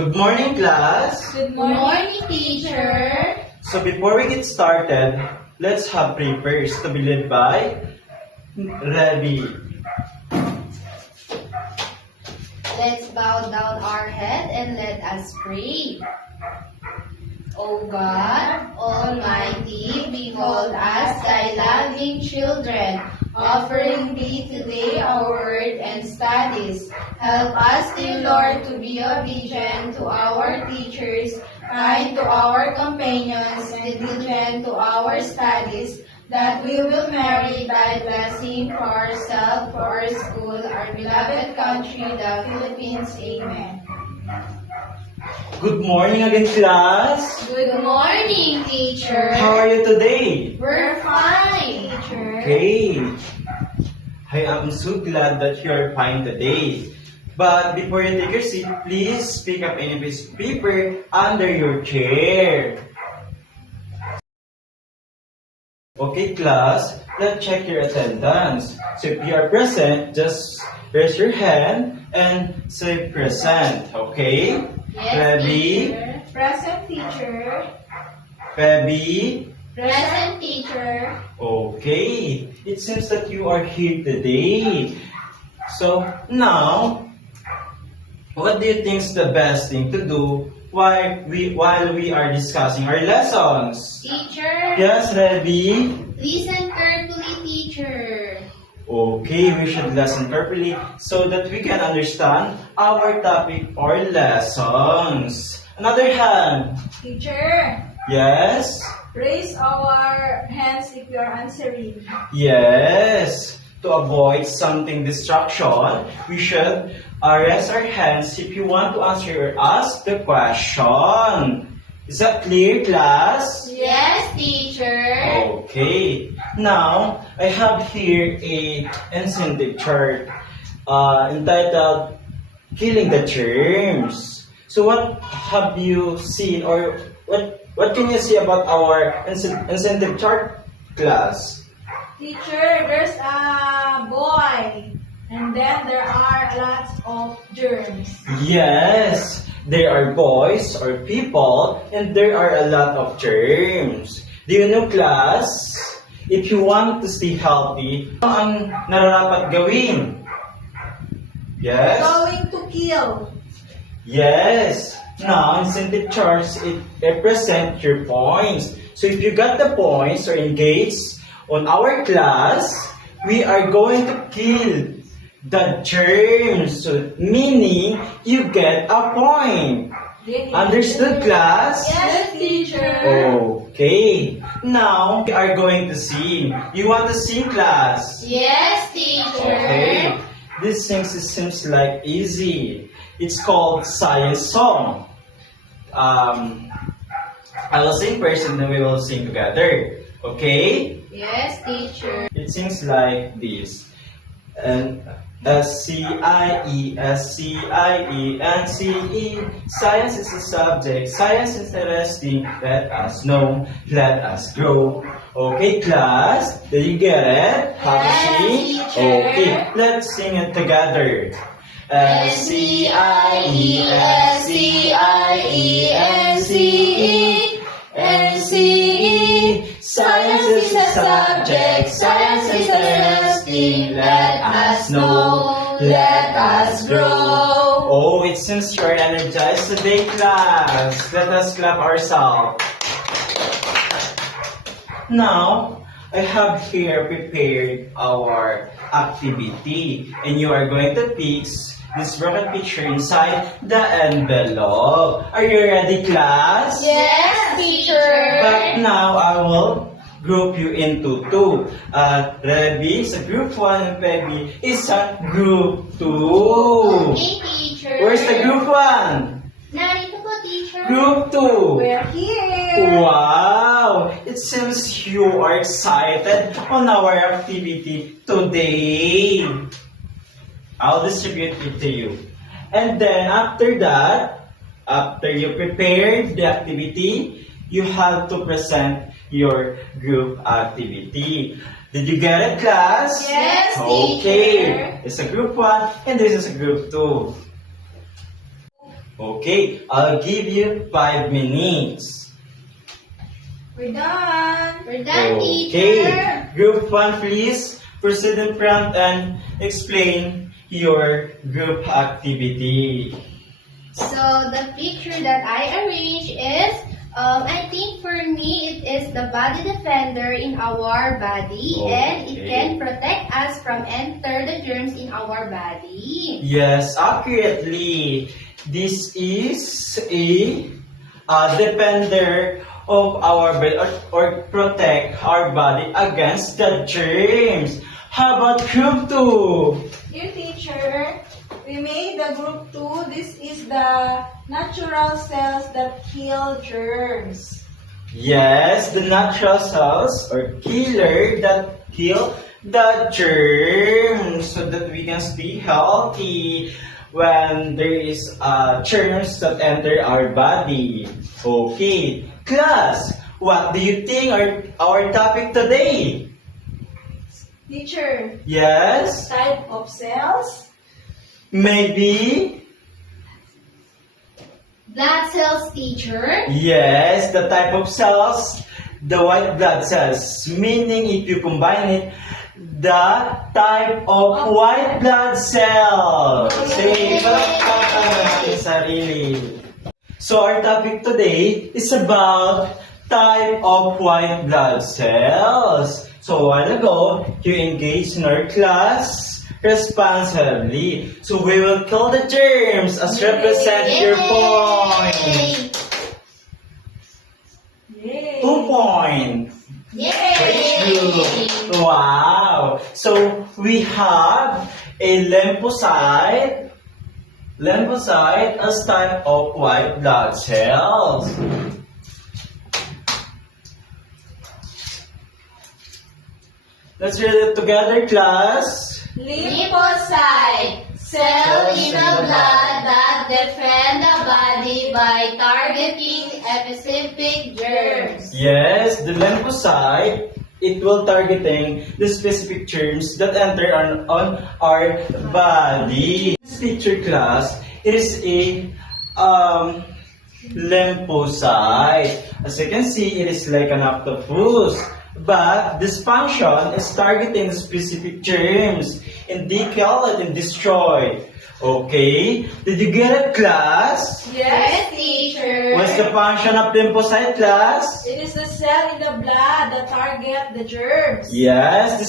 Good morning, class. Good morning, teacher. So before we get started, let's have prayers to be led by Ready. Let's bow down our head and let us pray. O God, Almighty, behold us, thy loving children, offering thee today our word and studies. Help us, dear Lord, to be obedient to our teachers, kind to our companions, and diligent to our studies, that we will merit thy blessing for ourselves, for our school, our beloved country, the Philippines. Amen. Good morning again, class. Good morning, teacher. How are you today? We're fine, teacher. Okay. I am so glad that you are fine today. But before you take your seat, please pick up any piece of paper under your chair. Okay, class, let's check your attendance. So if you are present, just raise your hand and say present, okay? Yes, Ready? teacher. Present, teacher. Febby? Present, teacher. Okay, it seems that you are here today. So now, what do you think is the best thing to do while we are discussing our lessons? Teacher. Yes, ready? Listen carefully, teacher. Okay, we should listen carefully so that we can understand our topic or lessons. Another hand. Teacher, Yes? raise our hands if you are answering. Yes. To avoid something distraction, we should raise our hands if you want to answer or ask the question. Is that clear, class? Yes, teacher. Okay. Now, I have here a incentive chart entitled Killing the Germs. So what have you seen or what can you see about our incentive chart, class? Teacher, there's a boy, and then there are lots of germs. Yes, there are boys or people and there are a lot of germs. Do you know, class? If you want to stay healthy, ano ang nararapat gawin? Yes? Going to kill. Yes. Now, incentive charts, it represent your points. So if you got the points or engaged on our class, we are going to kill the germs. So, meaning, you get a point. Understood, class? Yes, teacher. Okay. Now, we are going to sing. You want to sing, class? Yes, teacher. Okay. This seems like easy. It's called Science Song. I will sing first and then we will sing together. Okay? Yes, teacher. It sings like this. And SCIESCIENCE. Science is a subject. Science is interesting. Let us know. Let us grow. Okay, class? Did you get it? How to Yes, sing? teacher. Okay, let's sing it together. SCIESCIENCE. Science is a subject. Science is interesting. Let us know. Let us grow. Oh, it seems you're energized today, class. Let us clap ourselves. Now, I have here prepared our activity. And you are going to fix this broken picture inside the envelope. Are you ready, class? Yes, teacher. But now I will group you into two. Ready is a group 1 and Peggy is a group 2. Okay, teacher. Where's the group 1? Narito po, teacher. Group 2. We're here. Wow! It seems you are excited on our activity today. I'll distribute it to you. And then after that, after you prepared the activity, you have to present your group activity. Did you get it, class? Yes, Okay. teacher. It's a group 1 and this is a group 2. Okay, I'll give you 5 minutes. We're done. We're done, Okay, teacher. group 1 please proceed in front and explain your group activity. So the picture that I arranged is, I think for me it is the body defender in our body, and it Okay. can protect us from enter the germs in our body. Yes, accurately. This is a defender of our body or protect our body against the germs. How about group 2? Dear teacher, we made the group 2. This is the natural cells that kill germs. Yes, the natural cells or killer that kill the germs so that we can stay healthy when there is germs that enter our body. Okay, class, what do you think are our topic today? Teacher, Yes, type of cells? maybe. Blood cells, teacher. Yes, the type of cells, the white blood cells. Meaning, if you combine it, the type of white blood cells. Say, palakpakan natin sarili. So, our topic today is about type of white blood cells. So, a while ago, you engaged in our class responsibly. So, we will kill the germs as represent your point. Yay! 2 points. Yay! Wow! So we have a lymphocyte as type of white blood cells. Let's read it together, class. Lymphocyte, cell in the blood that defend the body by targeting specific germs. Yes, the lymphocyte, it will targeting the specific germs that enter on our body. This picture, class, it is a lymphocyte. As you can see, it is like an octopus. But this function is targeting the specific germs and they kill it and destroy. Okay? Did you get it, class? Yes, teacher. What's the function of lymphocyte, class? It is the cell in the blood that target the germs. Yes, the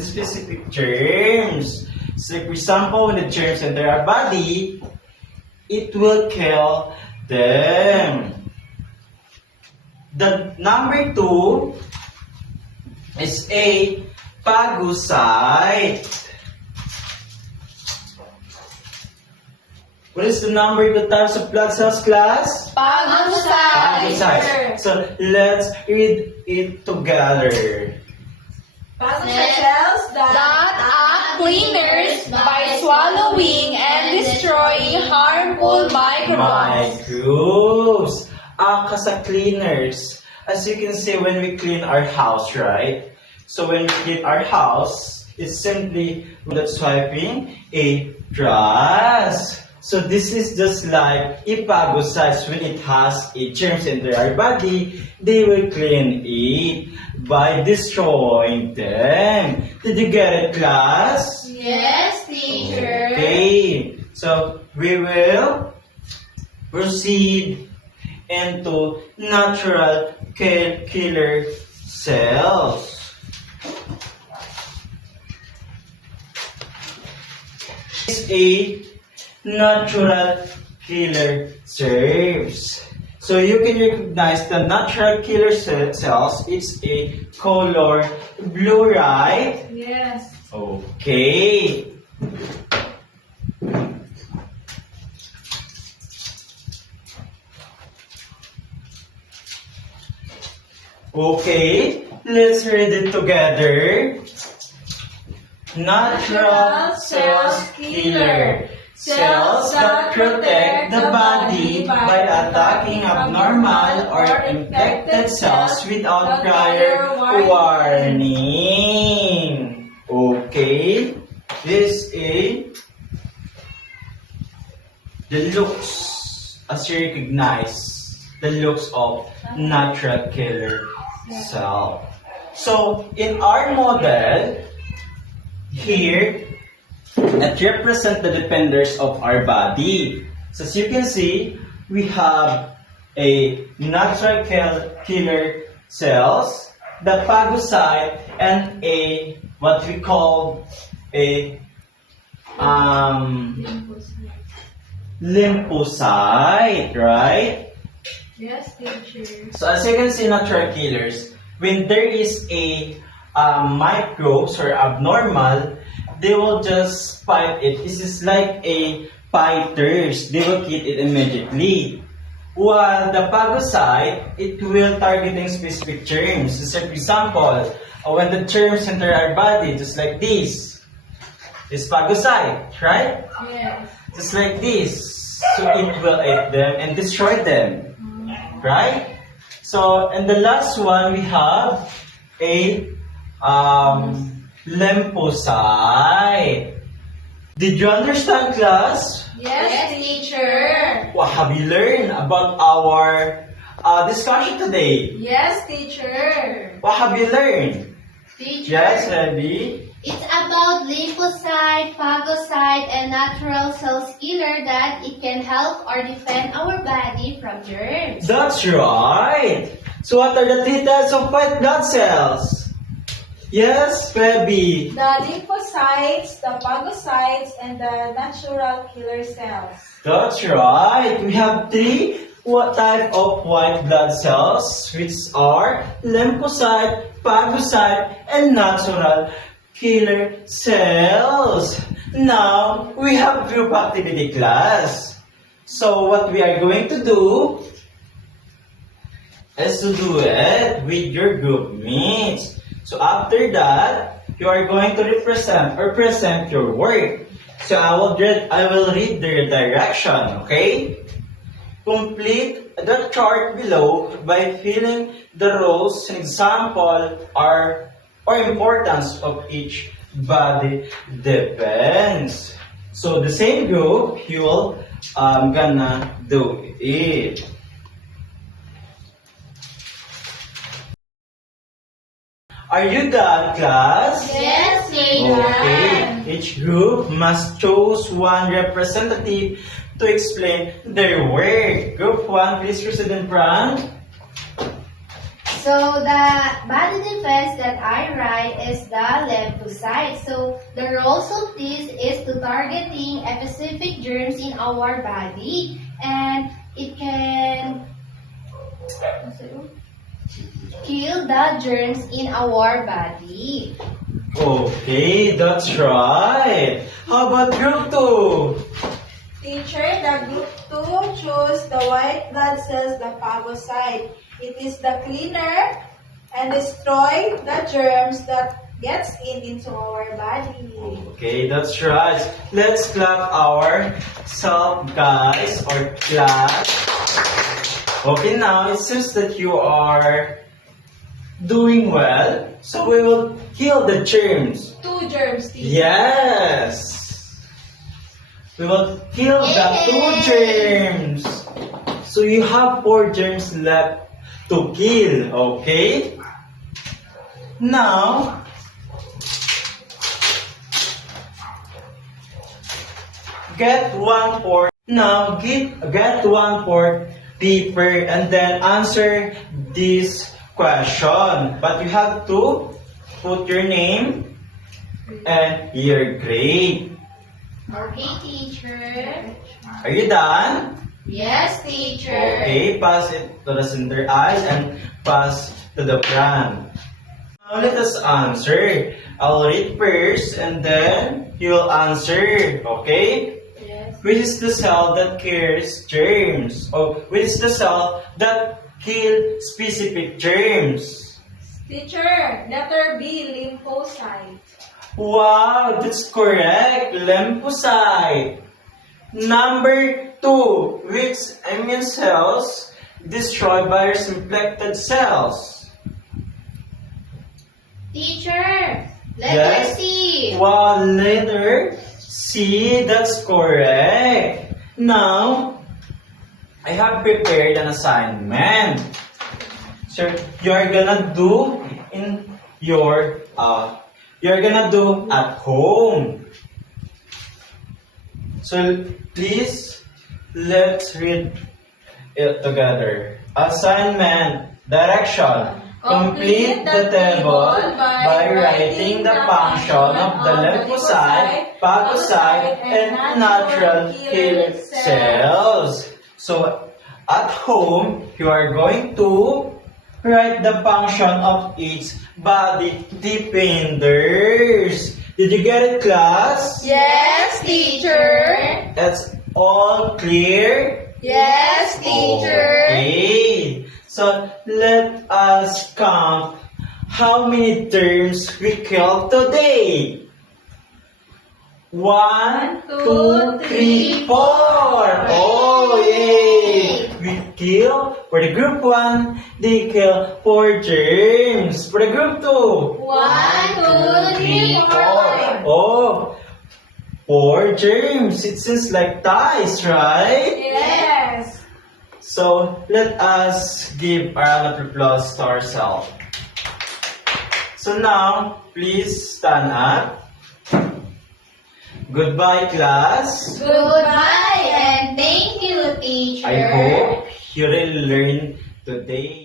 specific germs. So, for example, when the germs enter our body, it will kill them. The number 2 is a phagocyte. What is the number 2 types of blood cells, class? Phagocyte. So let's read it together. Phagocyte cells That act cleaners by swallowing and destroying harmful microbes. Microbes act as a cleaners. As you can see when we clean our house, right? So when we clean our house, it's simply without swiping a brush. So this is just like a phagocytes. When it has a germs into our body, they will clean it by destroying them. Did you get it, class? Yes, teacher. Okay. So we will proceed into natural killer cells. It's a natural killer cells. So you can recognize the natural killer cells. It's a color blue, right? Yes. Okay. Okay, let's read it together. Natural cells killer. Cells that protect the body by attacking abnormal or infected cells without prior warning. Okay, this is the looks as you recognize the looks of natural killer cell. So, in our model, here, it represents the defenders of our body. So, as you can see, we have a natural killer cells, the phagocyte, and a what we call a lymphocyte, right? Yes, teacher. So as you can see, natural killers, when there is a microbes or abnormal, they will just fight it. This is like a fighters. They will kill it immediately. While the phagocyte, it will targeting specific germs. So for example, when the germs enter our body, just like this phagocyte, right? Yes. Just like this. So it will eat them and destroy them. Right? So, and the last one, we have a lymphocyte. Did you understand, class? Yes, teacher. What have you learned about our discussion today? Yes, teacher. What have you learned? Teacher, Yes, Abby? it's about lymphocyte, phagocyte, and natural cells killer that it can help or defend our body from germs. That's right. So what are the three types of white blood cells? Yes, Abby. The lymphocytes, the phagocytes, and the natural killer cells. That's right. We have three type of white blood cells, which are lymphocyte, phagocyte, and natural killer cells. Now, we have group activity class. So, what we are going to do is to do it with your group mates. So, after that, you are going to represent or present your work. So, I will read the direction, okay? Complete the chart below by filling the rows. An example or importance of each body depends. So the same group, you will gonna do it. Are you done, class? Yes, teacher. Okay. Each group must choose one representative to explain their work. Group 1, please proceed in front. So the body defense that I write is the lymphocyte. So the roles of this is to targeting specific germs in our body, and it can kill the germs in our body. Okay, that's right. How about group 2? Teacher, the group 2 choose the white blood cells, the phagocyte. It is the cleaner and destroy the germs that gets into our body. Okay, that's right. Let's clap ourselves, guys, or clap. Okay, now it seems that you are doing well. So we will kill the germs. 2 germs, teacher. Yes! We will kill the 2 germs. So you have 4 germs left to kill, okay? Now, get 1/4. Now, get 1/4 paper and then answer this question. But you have to put your name and your grade. Okay, teacher. Are you done? Yes, teacher. Okay, pass it to the center eyes and pass to the front. Now let us answer. I'll read first and then you will answer. Okay? Yes. Which is the cell that carries germs? Or which is the cell that kill specific germs? Teacher, letter B, lymphocyte. Wow, that's correct. Lymphocyte. Number 2, which immune cells destroy virus-infected cells? Teacher, Yes. letter C. Wow, letter C, that's correct. Now, I have prepared an assignment. So you're gonna do in your you're gonna do at home. So please let's read it together. Assignment. Direction. Complete the table by writing the function of the lymphocyte, phagocyte, and natural killer cells. So at home, you are going to write the function of each body defenders. Did you get it, class? Yes, teacher. That's all clear? Yes, teacher. Okay. So let us count how many terms we killed today. 1, 2, 3, 4. Oh, yay! We kill for the group 1, they kill 4 germs. For the group 2, 1, 2, 3, 4. Oh, 4 germs. It seems like ties, right? Yes. So let us give a round of applause to ourselves. So now, please stand up. Goodbye, class. Goodbye and thank you, teacher. I hope you really learned today.